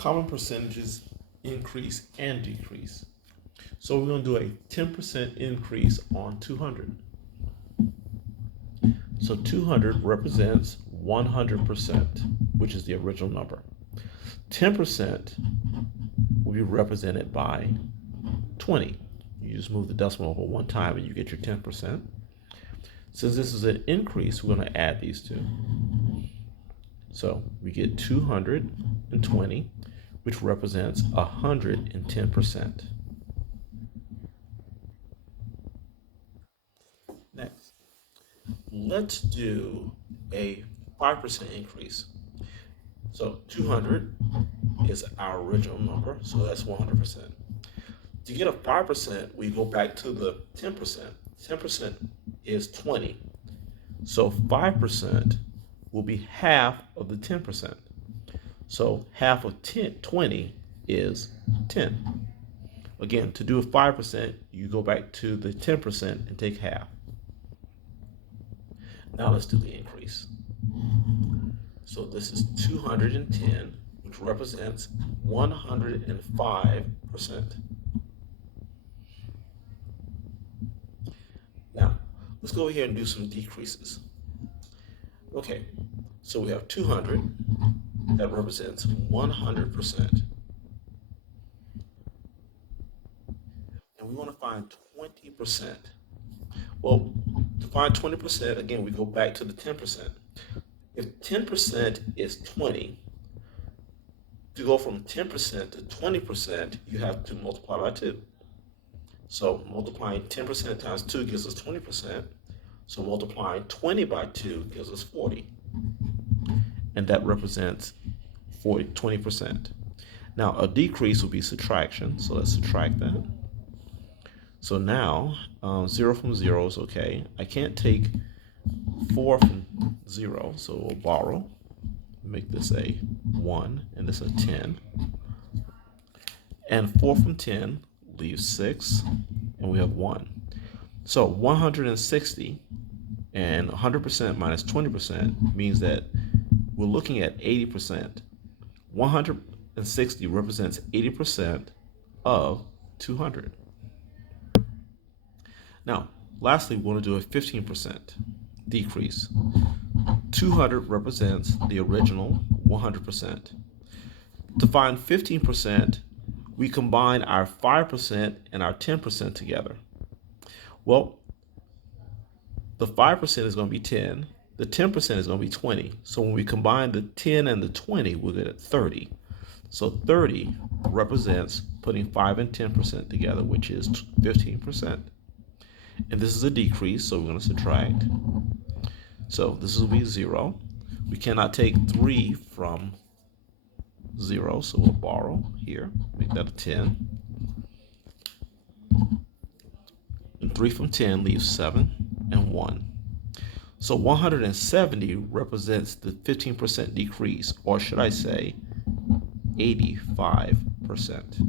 common percentages increase and decrease. So we're going to do a 10% increase on 200. So 200 represents 100%, which is the original number. 10% will be represented by 20. You just move the decimal over one time and you get your 10%. Since this is an increase, we're going to add these two. So we get 220, which represents 110%. Next, let's do a 5% increase. So 200 is our original number, so that's 100%. To get a 5%, we go back to the 10%. 10% is 20. So 5% will be half of the 10%. So half of 20 is 10. Again, to do a 5%, you go back to the 10% and take half. Now let's do the increase. So this is 210, which represents 105%. Now, let's go here and do some decreases. Okay, so we have 200, that represents 100%. And we want to find 20%. Well, to find 20%, again, we go back to the 10%. If 10% is 20, to go from 10% to 20%, you have to multiply by 2. So multiplying 10% times 2 gives us 20%. So multiplying 20 by 2 gives us 40. And that represents 20%. Now a decrease will be subtraction. So let's subtract that. So now 0 from 0 is okay. I can't take 4 from 0, so we'll borrow. Make this a 1 and this a 10. And 4 from 10 leaves 6, and we have 1. So 160 and 100% minus 20% means that we're looking at 80%. 160 represents 80% of 200. Now, lastly, we want to do a 15% decrease. 200 represents the original 100%. To find 15%, we combine our 5% and our 10% together. Well, the 5% is going to be 10, the 10% is going to be 20. So when we combine the 10 and the 20, we'll get 30. So 30 represents putting 5 and 10% together, which is 15%. And this is a decrease, so we're going to subtract. So this will be 0. We cannot take 3 from 0, so we'll borrow here, make that a 10. And 3 from 10 leaves 7 and 1. So 170 represents the 15% decrease, or should I say 85%.